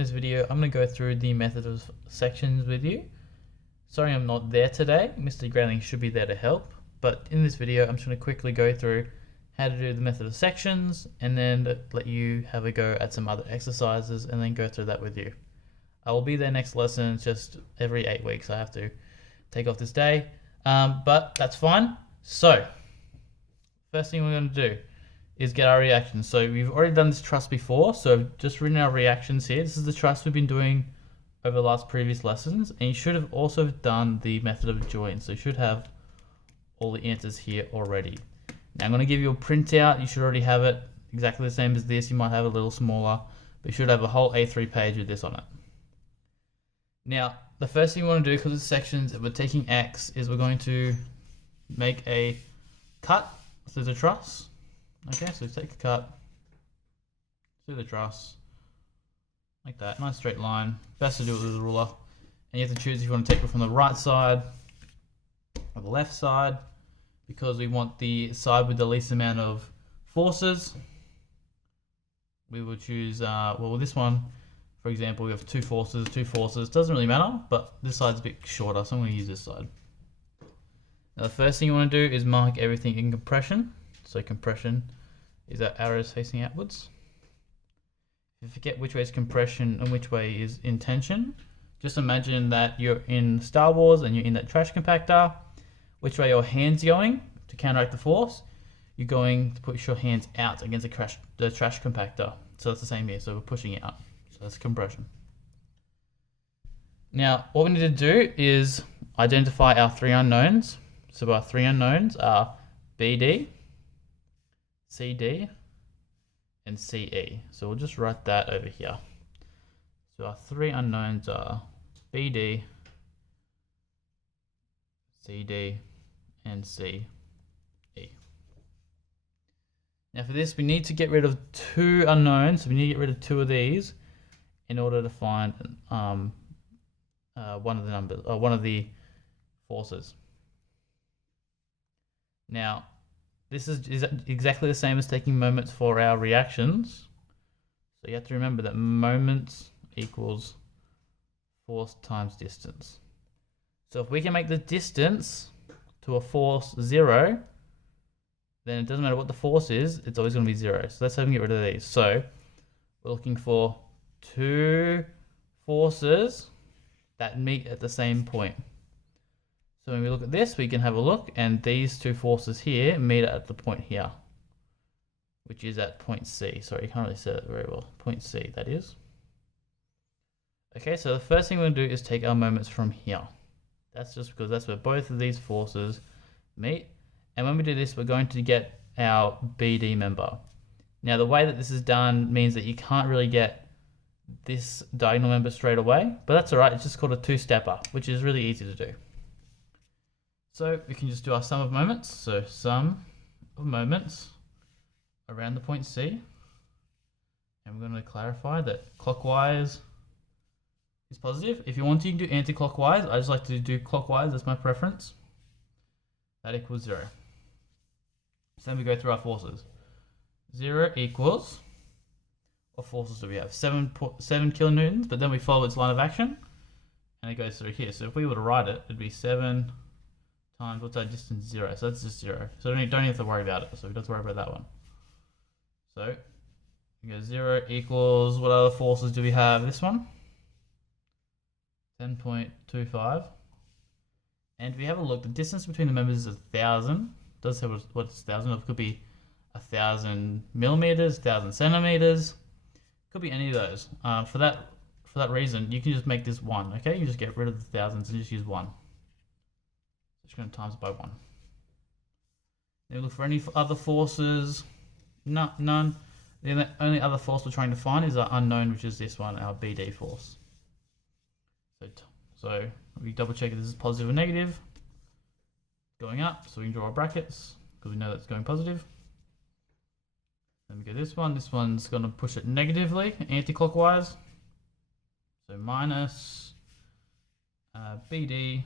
In this video, I'm going to go through the method of sections with you. Sorry I'm not there today. Mr. Grayling should be there to help. But in this video, I'm just going to quickly go through how to do the method of sections and then let you have a go at some other exercises and then go through that with you. I will be there next lesson, just every 8 weeks. I have to take off this day, but that's fine. So, first thing we're going to do is get our reactions. So we've already done this truss before, so I've just written our reactions here. This is the truss we've been doing over the last previous lessons, and you should have also done the method of join. So you should have all the answers here already. Now I'm going to give you a printout. You should already have it exactly the same as this. You might have a little smaller, but you should have a whole A3 page with this on it. Now, the first thing we want to do, because it's sections, if we're taking X, is we're going to make a cut through the truss. Okay, so take a cut through the truss, like that, nice straight line. Best to do it with a ruler. And you have to choose if you want to take it from the right side or the left side, because we want the side with the least amount of forces. We will choose, well, this one, for example, we have two forces, doesn't really matter, but this side's a bit shorter, so I'm going to use this side. Now the first thing you want to do is mark everything in compression. So compression is our arrows facing outwards. If you forget which way is compression and which way is in tension, just imagine that you're in Star Wars and you're in that trash compactor. Which way your hand's going to counteract the force, you're going to push your hands out against the trash compactor. So that's the same here, so we're pushing out. So that's compression. Now, what we need to do is identify our three unknowns. So our three unknowns are BD, CD, and CE. So we'll just write that over here. So our three unknowns are BD, CD, and CE. Now for this, we need to get rid of two unknowns. So we need to get rid of two of these in order to find one of the numbers, or one of the forces. Now, this is exactly the same as taking moments for our reactions. So you have to remember that moments equals force times distance. So if we can make the distance to a force 0, then it doesn't matter what the force is, it's always going to be 0. So let's have them get rid of these. So we're looking for two forces that meet at the same point. So when we look at this, we can have a look, and these two forces here meet at the point here, which is at point C. Sorry, you can't really say that very well. Point C, that is. Okay, so the first thing we're going to do is take our moments from here. That's just because that's where both of these forces meet. And when we do this, we're going to get our BD member. Now, the way that this is done means that you can't really get this diagonal member straight away, but that's all right. It's just called a two-stepper, which is really easy to do. So we can just do our sum of moments. So sum of moments around the point C. And we're going to clarify that clockwise is positive. If you want to, you can do anti-clockwise. I just like to do clockwise. That's my preference. That equals 0. So then we go through our forces. 0 equals, what forces do we have? 7 kilonewtons, but then we follow its line of action. And it goes through here. So if we were to write it, it'd be 7 times, what's our distance? 0. So that's just 0. So don't even have to worry about it. So we don't have to worry about that one. So we go 0 equals, what other forces do we have? This one, 10.25. And if we have a look, the distance between the members is 1,000. It does say what it's 1,000 of. It could be 1,000 millimeters, 1,000 centimeters. Could be any of those. For that reason, you can just make this 1. Okay, you just get rid of the thousands and just use 1. Just going to times it by 1. Then look for any other forces. None. The only other force we're trying to find is our unknown, which is this one, our BD force. So we double check if this is positive or negative. Going up, so we can draw our brackets because we know that's going positive. Then we get this one. This one's going to push it negatively, anti-clockwise. So minus BD.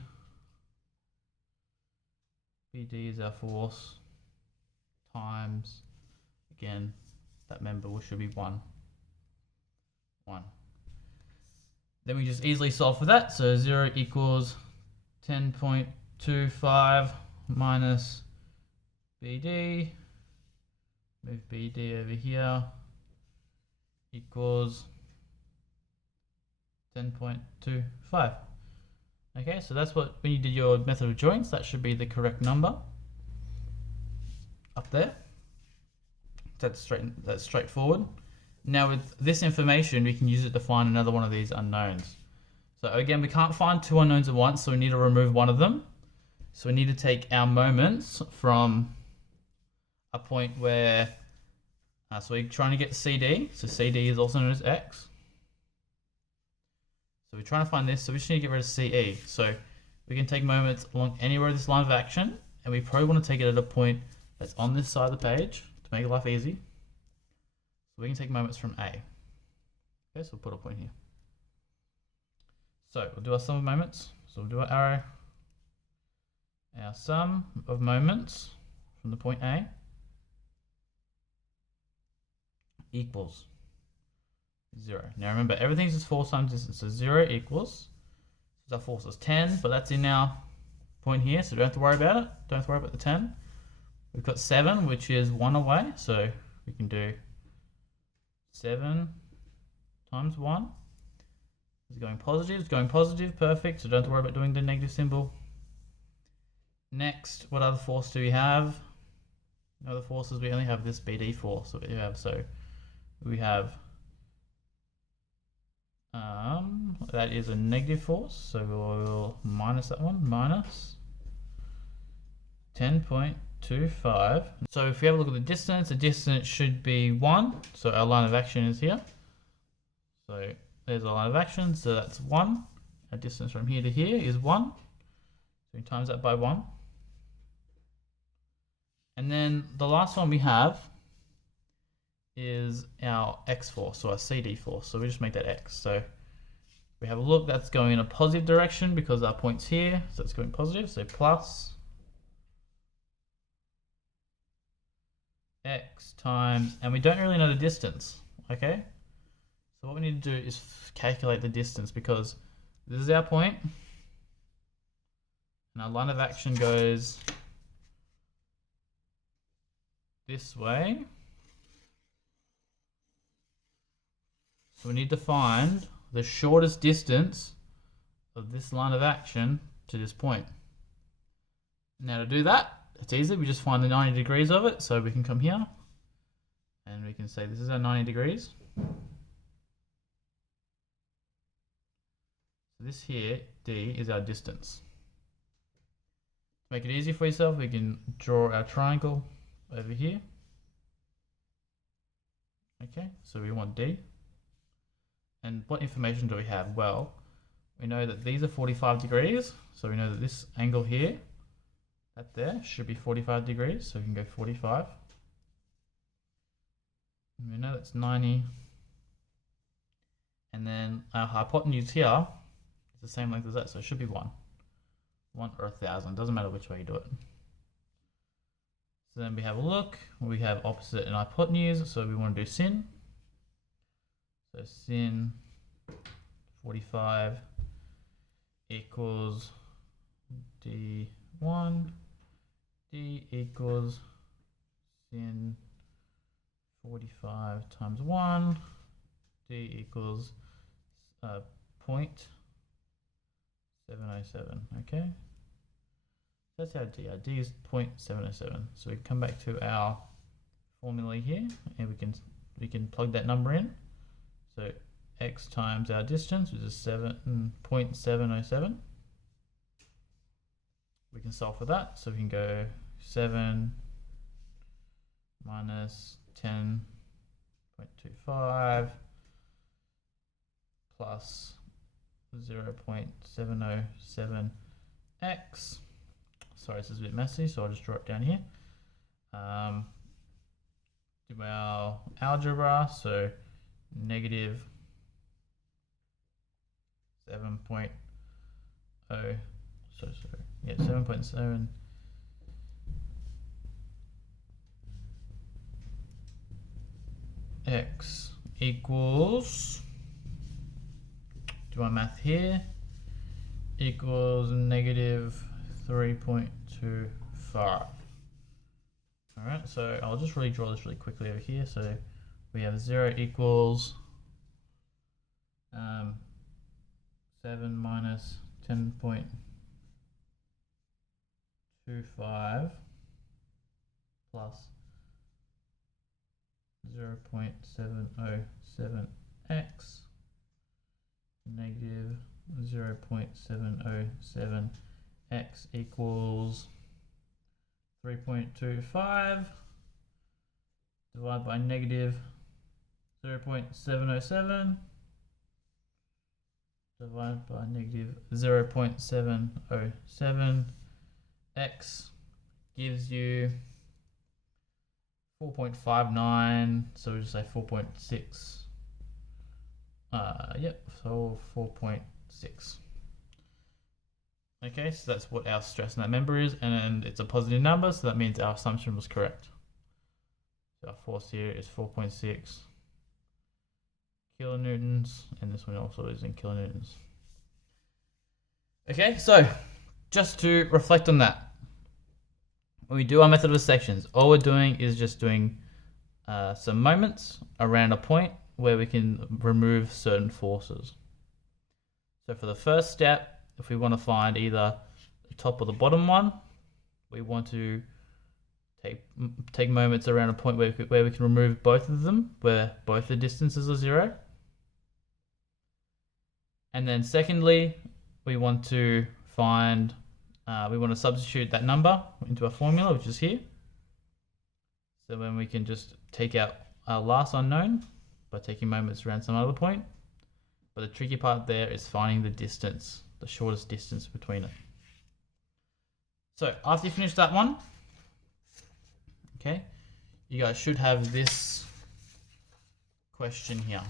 BD is our force times, again, that member should be 1. Then we just easily solve for that. So 0 equals 10.25 minus BD. Move BD over here. Equals 10.25. Okay, so that's what, when you did your method of joints, that should be the correct number up there. That's straightforward. Now with this information, we can use it to find another one of these unknowns. So again, we can't find two unknowns at once, so we need to remove one of them. So we need to take our moments from a point where, so we're trying to get CD. So CD is also known as X. So we're trying to find this, so we just need to get rid of CE. So we can take moments along anywhere of this line of action, and we probably want to take it at a point that's on this side of the page to make life easy. So we can take moments from A. Okay, so we'll put a point here. So we'll do our sum of moments. So we'll do our arrow. Our sum of moments from the point A equals 0. Now remember, everything's just force times distance, so 0 equals, so our force is 10, but that's in our point here, so don't have to worry about it. Don't have to worry about the 10. We've got 7, which is 1 away, so we can do 7 times 1. It's going positive, perfect, so don't have to worry about doing the negative symbol. Next, what other force do we have? No other forces, we only have this BD force that we have, so we have that is a negative force, so we'll minus that one, minus 10.25. So if we have a look at the distance should be 1, so our line of action is here. So there's our line of action, so that's 1. Our distance from here to here is 1, so we times that by 1. And then the last one we have is our X force, so our CD force. So we just make that X. So we have a look, that's going in a positive direction because our point's here, so it's going positive. So plus X times, and we don't really know the distance, okay? So what we need to do is calculate the distance because this is our point, and our line of action goes this way. So we need to find the shortest distance of this line of action to this point. Now to do that, it's easy. We just find the 90 degrees of it. So we can come here and we can say this is our 90 degrees. So this here, D, is our distance. To make it easy for yourself, we can draw our triangle over here. Okay, so we want D. And what information do we have? Well, we know that these are 45 degrees. So we know that this angle here, that there, should be 45 degrees. So we can go 45. And we know that's 90. And then our hypotenuse here is the same length as that. So it should be 1. 1 or 1,000. Doesn't matter which way you do it. So then we have a look. We have opposite and hypotenuse. So we want to do sin. So sin 45 equals D1. D equals sin 45 times 1. D equals 0.707. Okay. That's our D. Our D is 0.707. So we come back to our formula here, and we can plug that number in. So X times our distance, which is 0.707. We can solve for that. So we can go 7 minus 10.25 plus 0.707x. Sorry, this is a bit messy, so I'll just draw it down here. Do our algebra, so negative 7.0, so sorry, yeah, 7.7 x equals do my math here, equals negative 3.25. Alright, so I'll just really draw this really quickly over here. So we have 0 equals 7 minus 10.25 plus 0.707x negative 0.707x equals 3.25 divided by negative 0.707 divided by negative 0.707 x gives you 4.59, so we'll just say 4.6. Yep, so 4.6. Okay, so that's what our stress in that member is, and it's a positive number, so that means our assumption was correct. So our force here is 4.6 kilonewtons, and this one also is in kilonewtons. Okay, so just to reflect on that, when we do our method of sections, all we're doing is just doing some moments around a point where we can remove certain forces. So for the first step, if we want to find either the top or the bottom one, we want to take moments around a point where we can remove both of them, where both the distances are 0. And then secondly, we want to find, we want to substitute that number into our formula, which is here. So then we can just take out our last unknown by taking moments around some other point. But the tricky part there is finding the distance, the shortest distance between it. So after you finish that one, okay, you guys should have this question here.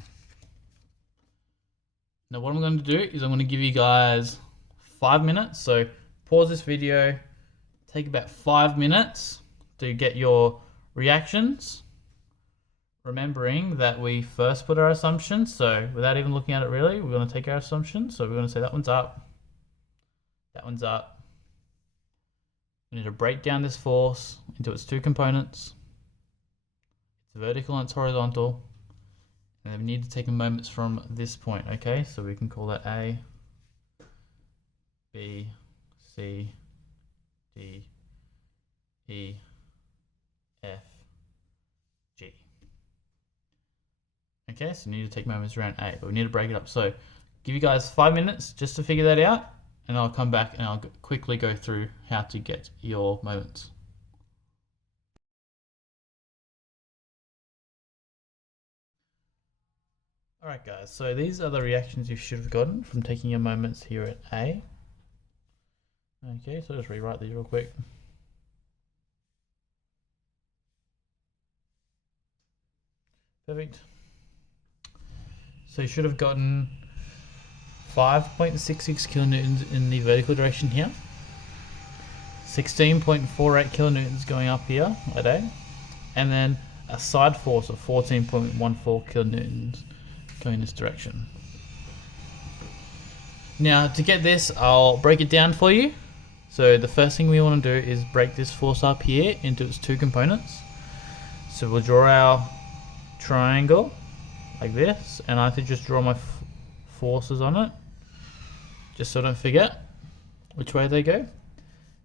Now what I'm going to do is I'm going to give you guys 5 minutes. So pause this video, take about 5 minutes to get your reactions. Remembering that we first put our assumptions, so without even looking at it really, we're going to take our assumptions. So we're going to say that one's up, that one's up. We need to break down this force into its two components. It's vertical and it's horizontal. And then we need to take moments from this point, okay? So we can call that A, B, C, D, E, F, G. Okay, so we need to take moments around A, but we need to break it up. So give you guys 5 minutes just to figure that out, and I'll come back and I'll quickly go through how to get your moments. Alright guys, so these are the reactions you should have gotten from taking your moments here at A. Okay, so just rewrite these real quick. Perfect. So you should have gotten 5.66 kilonewtons in the vertical direction here, 16.48 kilonewtons going up here at A, and then a side force of 14.14 kilonewtons going this direction. Now to get this, I'll break it down for you. So the first thing we want to do is break this force up here into its two components. So we'll draw our triangle like this, and I have to just draw my forces on it, just so I don't forget which way they go.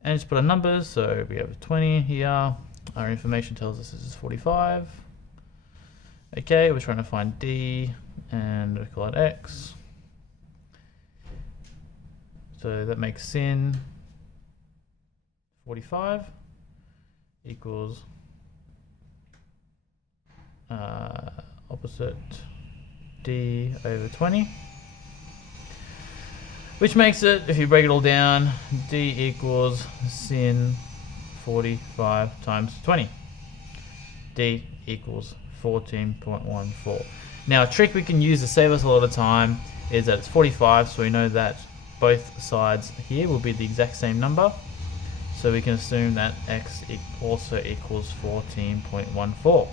And just put our numbers, so we have 20 here, our information tells us this is 45. Okay, we're trying to find D, and we call it X. So that makes sin 45 equals opposite D over 20, which makes it, if you break it all down, D equals sin 45 times 20. D equals 14.14. Now a trick we can use to save us a lot of time is that it's 45, so we know that both sides here will be the exact same number. So we can assume that X also equals 14.14.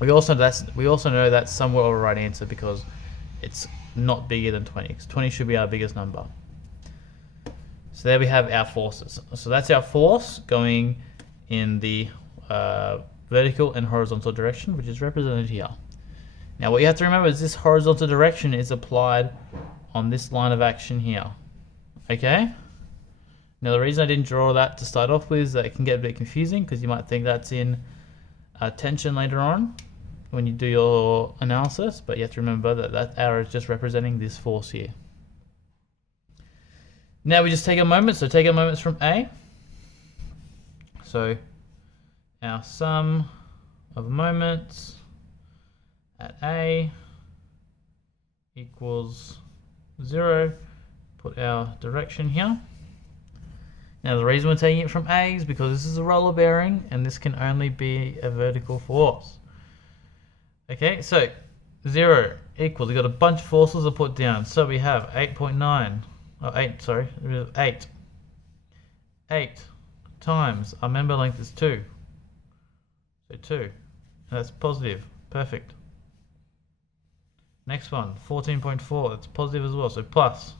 We also know that's somewhat of a right answer because it's not bigger than 20, because 20 should be our biggest number. So there we have our forces. So that's our force going in the vertical and horizontal direction, which is represented here. Now what you have to remember is this horizontal direction is applied on this line of action here. Okay? Now the reason I didn't draw that to start off with is that it can get a bit confusing, because you might think that's in tension later on when you do your analysis, but you have to remember that that arrow is just representing this force here. Now we just take our moments, so take our moments from A. So our sum of moments at A equals 0. Put our direction here. Now the reason we're taking it from A is because this is a roller bearing and this can only be a vertical force. Okay, so 0 equals, we've got a bunch of forces to put down. So we have 8.9. Oh, 8, sorry, 8. 8 times our member length is 2. So 2. And that's positive. Perfect. Next one, 14.4. That's positive as well. So plus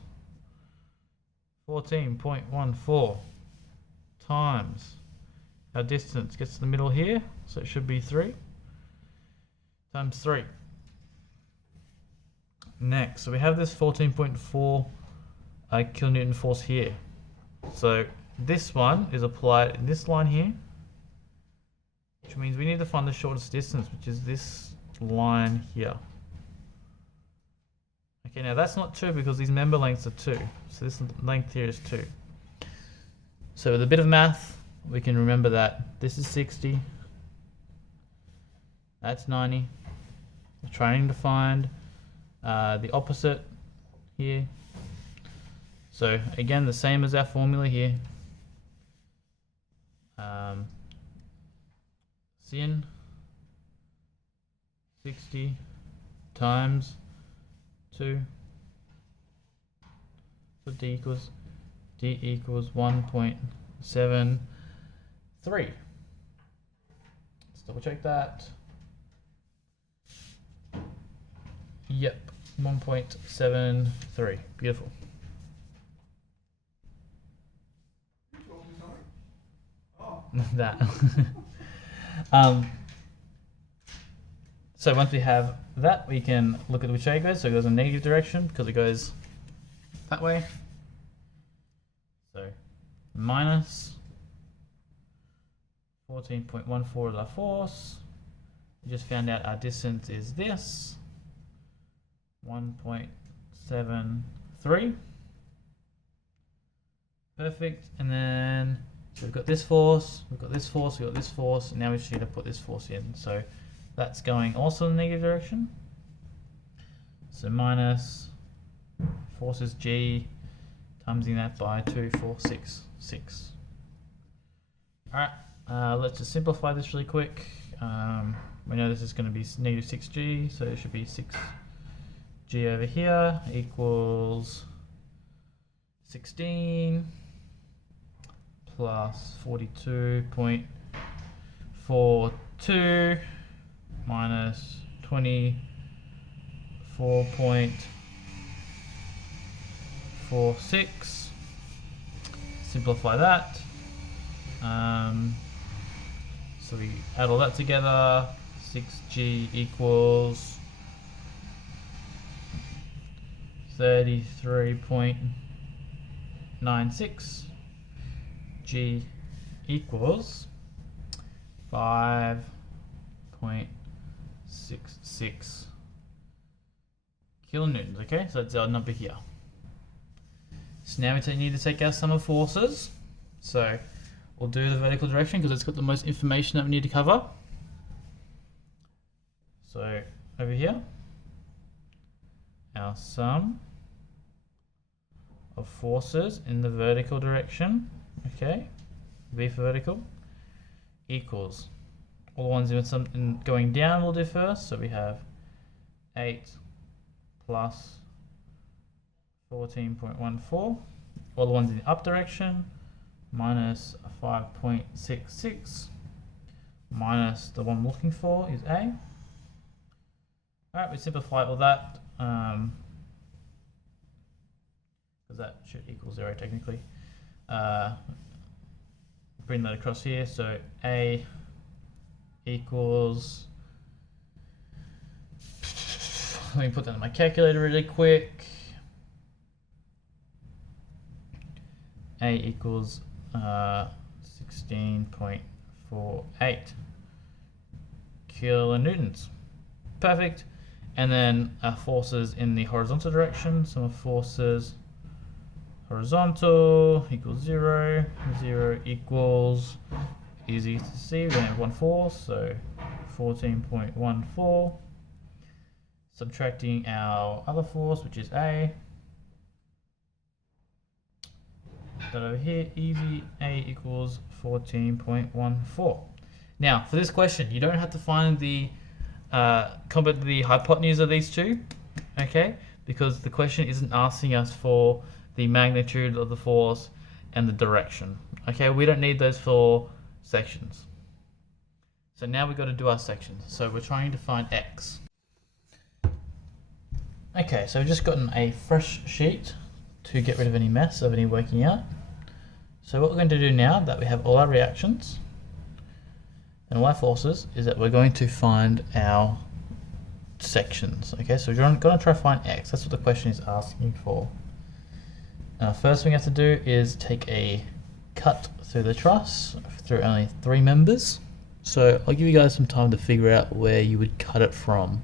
14.14 times our distance gets to the middle here. So it should be 3 times 3. Next, so we have this 14.4 kilonewton force here. So this one is applied in this line here, which means we need to find the shortest distance, which is this line here. Okay, now that's not 2 because these member lengths are 2. So this length here is 2. So with a bit of math, we can remember that this is 60. That's 90. We're trying to find the opposite here. So again, the same as our formula here. Sin 60 times 2. So D equals 1.73. Let's double check that. Yep, 1.73. Beautiful. That. So once we have that, we can look at which way it goes. So it goes in a negative direction because it goes that way. So minus 14.14 is our force. We just found out our distance is this 1.73. Perfect. And then so we've got this force, we've got this force, we've got this force, and now we just need to put this force in. So that's going also in the negative direction. So minus force is G, timesing that by 2,466. Alright, let's just simplify this really quick. We know this is going to be negative 6G, so it should be 6G over here equals 16 plus 42.42 minus 24.46. Simplify that. So we add all that together. 6G equals 33.96. G equals 5.66 kilonewtons. Okay, so that's our number here. So now we need to take our sum of forces. So we'll do the vertical direction because it's got the most information that we need to cover. So over here, our sum of forces in the vertical direction, okay, V for vertical, equals all the ones in going down we'll do first. So we have 8 plus 14.14, all the ones in the up direction, minus 5.66, minus the one I'm looking for is A. Alright, we simplify all that. because that should equal 0 technically. Bring that across here, so A equals, let me put that in my calculator really quick. A equals 16.48 kilonewtons. Perfect. And then our forces in the horizontal direction, sum of forces horizontal equals 0. 0 equals, easy to see, we only have one force, so 14.14. Subtracting our other force, which is A. That over here, easy, A equals 14.14. Now, for this question, you don't have to find the hypotenuse of these two, okay? Because the question isn't asking us for the magnitude of the force and the direction, okay? We don't need those for sections. So now we've got to do our sections. So we're trying to find X. Okay, so we've just gotten a fresh sheet to get rid of any mess of any working out. So what we're going to do now that we have all our reactions and all our forces is that we're going to find our sections. Okay, so we're going to try to find X. That's what the question is asking for. First thing we have to do is take a cut through the truss through only 3 members. So I'll give you guys some time to figure out where you would cut it from.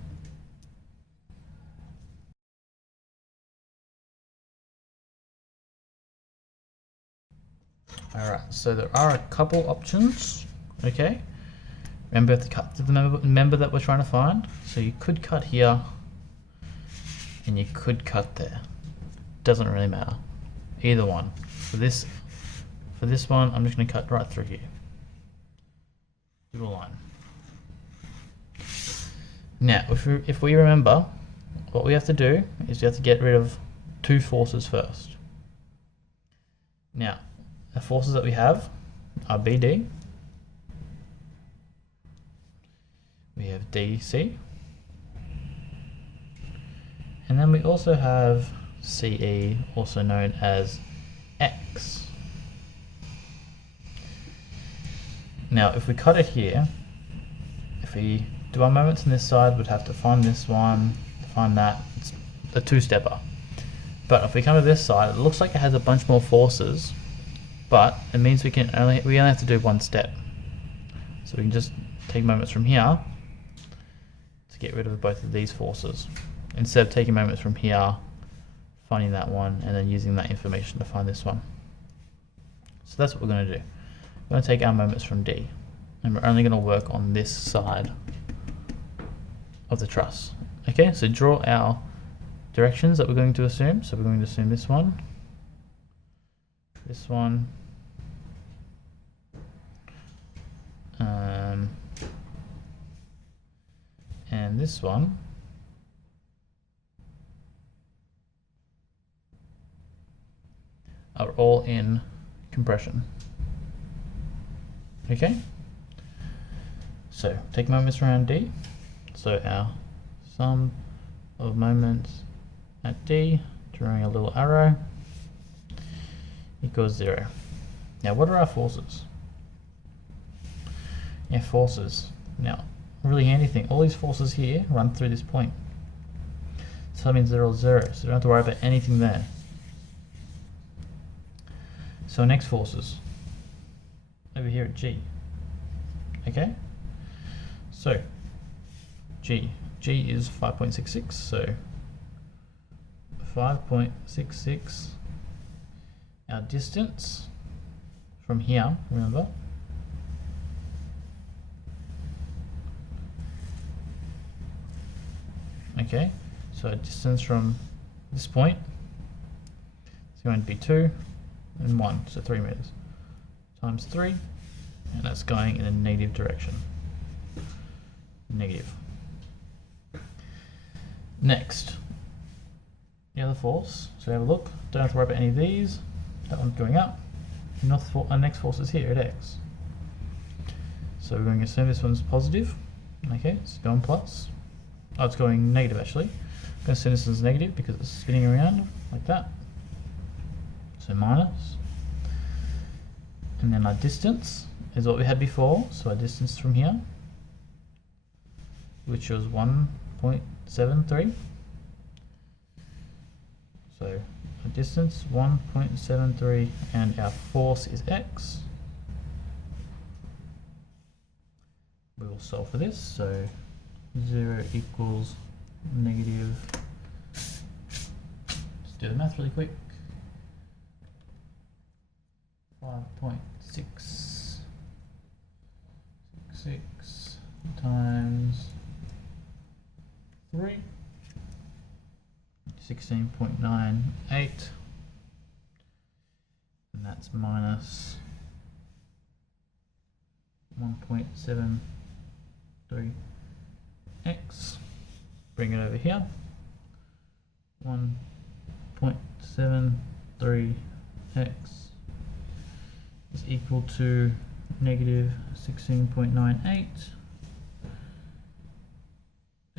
Alright, so there are a couple options, okay? Remember, you have to cut to the member that we're trying to find. So you could cut here, and you could cut there. Doesn't really matter. Either one. For this one, I'm just going to cut right through here. Do a line. Now, if we remember, what we have to do is we have to get rid of 2 forces first. Now, the forces that we have are BD, we have DC, and then we also have CE, also known as X. Now, if we cut it here, if we do our moments on this side, we'd have to find this one, find that. It's a 2-stepper. But if we come to this side, it looks like it has a bunch more forces, but it means we only have to do 1 step. So we can just take moments from here to get rid of both of these forces, instead of taking moments from here, finding that one, and then using that information to find this one. So that's what we're going to do. We're going to take our moments from D, and we're only going to work on this side of the truss. Okay, so draw our directions that we're going to assume. So we're going to assume this one, and this one, are all in compression. Okay, so take moments around D. So our sum of moments at D, drawing a little arrow, equals 0. Now, what are our forces? Our forces. Now, really handy thing, all these forces here run through this point. So that means they're all 0, so you don't have to worry about anything there. So our next forces, over here at G. Okay? So, G is 5.66, so 5.66, our distance from here, remember, okay, so our distance from this point is going to be 2 and 1, so 3 meters, times 3, and that's going in a negative direction. Negative. Next, the other force, so have a look, don't have to worry about any of these, that one's going up, and our next force is here at X. So we're going to assume this one's positive, okay, it's going plus, oh it's going negative actually, going to send this as negative because it's spinning around like that. So minus. And then our distance is what we had before. So our distance from here, which was 1.73. So our distance 1.73 and our force is x. We will solve for this. So 0 equals negative. Let's do the math really quick. 5.666 times 3, 16.98, and that's minus 1.73x. Bring it over here. 1.73x is equal to negative 16.98.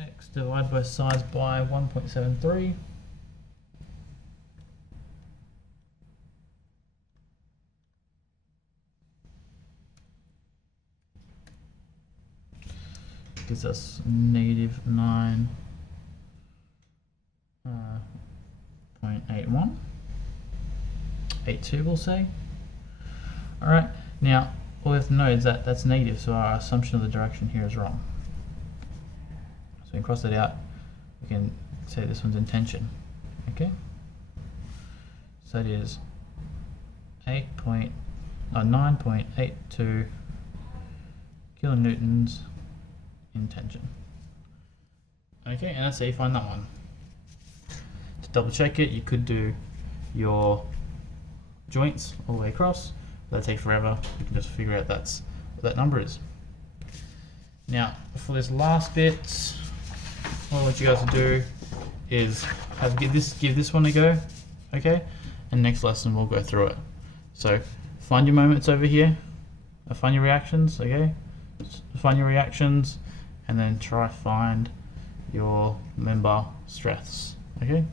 X divide both sides by 1.73. Gives us negative 9.81. 82 we'll say. Alright, now all we have to know is that that's negative, so our assumption of the direction here is wrong. So we can cross that out. We can say this one's in tension. Okay? So it is 9.82 kilonewtons in tension. Okay, and that's how you find that one. To double check it, you could do your joints all the way across. That'll take forever. You can just figure out what that number is. Now, for this last bit, what I want you guys to do is give this one a go, okay? And next lesson we'll go through it. So find your moments over here, find your reactions, okay? Find your reactions, and then try find your member stress, okay?